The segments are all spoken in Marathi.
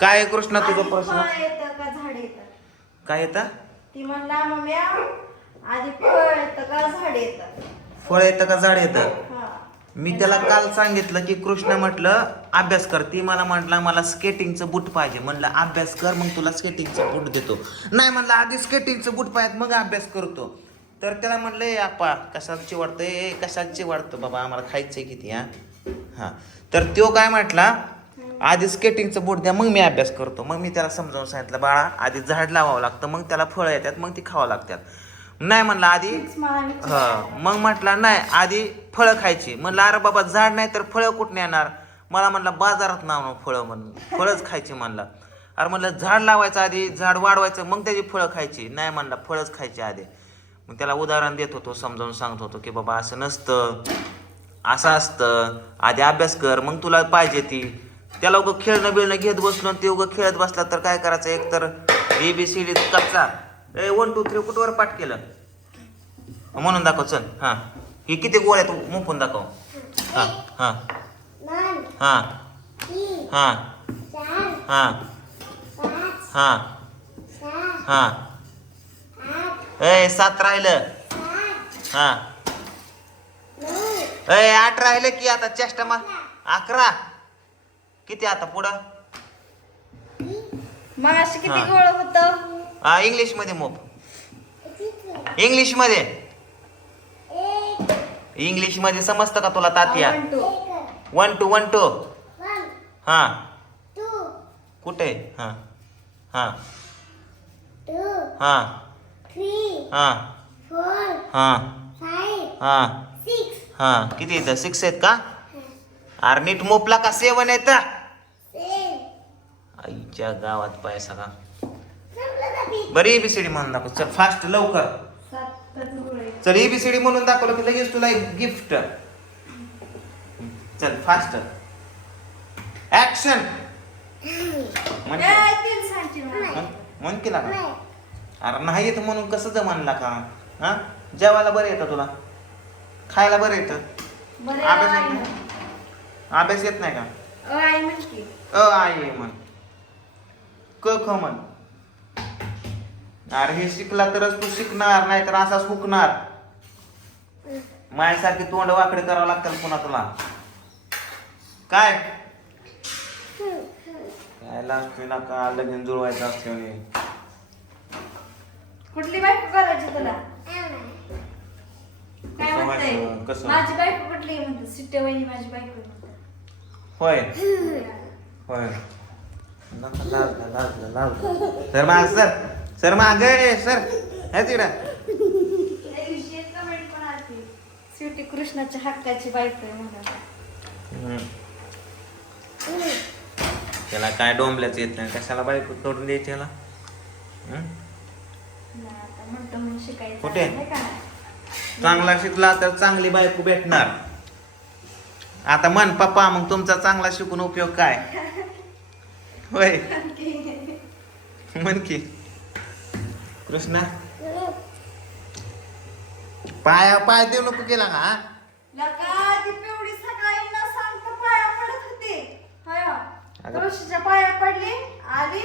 काय आहे कृष्णा तुझा आधी प्रश्न? फळ येतं का झाड येतं? काय येतं? ती म्हणला मम्या आधी फळ येतं का झाड येतं? फळ येतं का झाड येतं? हा. मी त्याला काल सांगितलं की कृष्ण म्हटलं अभ्यास कर. ती मला म्हटलं मला स्केटिंगचं बूट पाहिजे. म्हणलं अभ्यास कर मग तुला स्केटिंगचं बूट देतो. नाही म्हणलं आधी स्केटिंगचं बूट पाहिजे मग अभ्यास करतो. तर त्याला म्हणलं "ए आपा कशात चिवडतं ए कशात चिवडतं बाबा आम्हाला खायचंय किती हा? हा. तर तो काय म्हटला आधी स्केटिंगचं बूट द्या मग मी अभ्यास करतो. मग मी त्याला समजावून सांगितलं बाळा आधी झाड लावावं लागतं मग त्याला फळं येतात मग ती खावं लागतात. नाही म्हणलं आधी हा मग म्हटलं नाही आधी फळं खायची. म्हणलं अरे बाबा झाड नाही तर फळं कुठून येणार? मला म्हणलं बाजारात नाव फळं म्हणून. फळंच खायची म्हणलं. अरे म्हणलं झाड लावायचं आधी झाड वाढवायचं मग त्याची फळं खायची. नाही म्हणलं फळंच खायची आधी. मग त्याला उदाहरण देत होतो समजावून सांगत होतो की बाबा असं नसतं असं असतं आधी अभ्यास कर मग तुला पाहिजे ती. त्याला उगं खेळणं बिळणं घेत बसलो आणि ते उगं खेळत बसला तर काय करायचं? एक तर ए बी सी डी कच्चा. ए वन टू थ्री कुठवर पाठ केलं? म्हणून दाखव चल. हां. हे किती गोळ्या तू मुपून दाखव. हां हां. हां. हां. हां. हां. हां. ए सात राहिलं. हां. ए आठ राहिलं की आता चेष्टा मा? अकरा. किती आता पुढं? मग अशी किती हा. गोळ होतं? हा इंग्लिशमध्ये मोप. इंग्लिशमध्ये? इंग्लिशमध्ये समजतं का तुला Tatya. One two one two हा. कुठे? हा. हा. हा. हा. हा. हा. हा. किती येतं सिक्स आहेत का? अरे नीट मोपला का? सेवन येत आईच्या गावात पैसा का बरं एबीसीडी म्हणून दाखव. चल फास्ट लवकर. चल एबीसीडी म्हणून दाखवलं की लगेच तुला एक गिफ्ट चल फास्ट ऍक्शन म्हण ए, तीन सांगते मला. म्हण- म्हण केला का अरे नाही येत म्हणून कसं जमानला का? हा? जेवायला बरं येतं तुला? खायला बरं येतं? अभ्यास येत. नाही अभ्यास येत नाही का? अ, म्हणते आई म्हण. क ख म्हण. अरे हे शिकला तरच तू शिकणार नाही तर असाच हुकणार. माझ्यासारखी तोंड वाकडे करावं लागतं पुन्हा तुला. काय? काय लागतोय ना का? लगीन जुळवायचं असते. कुठली बायको करायची तुला? काय कसं म्हणताय? व्हायचं? कसं? माझी बायको कुठली म्हणते सिट्टे वहिनी माझी बायको. होय. होय. सर माग सर सर माग सर हे तिकडं. शेवटी कृष्णाच्या हक्काची बायको आहे म्हणून. त्याला काय डोंबल्याच येत नाही कशाला बायको तोडून द्यायची त्याला हम्म? ना, आता म्हणतो म्हणून शिकायचं कुठे? आहे का नाही? चांगला शिकला तर चांगली बायको भेटणार आता म्हण पप्पा मग तुमचा चांगला शिकून उपयोग काय होय. म्हण की कृष्णा. पाया पाय देऊ नको केला का पाया पडली आली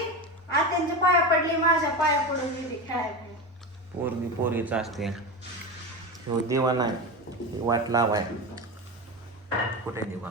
आत्यांच्या पाया पडली माझ्या पाया पडून गेली खेळायला. पोरगी पोरीच असते. हो देवा नाही वाट लावाय. कुठे देवा?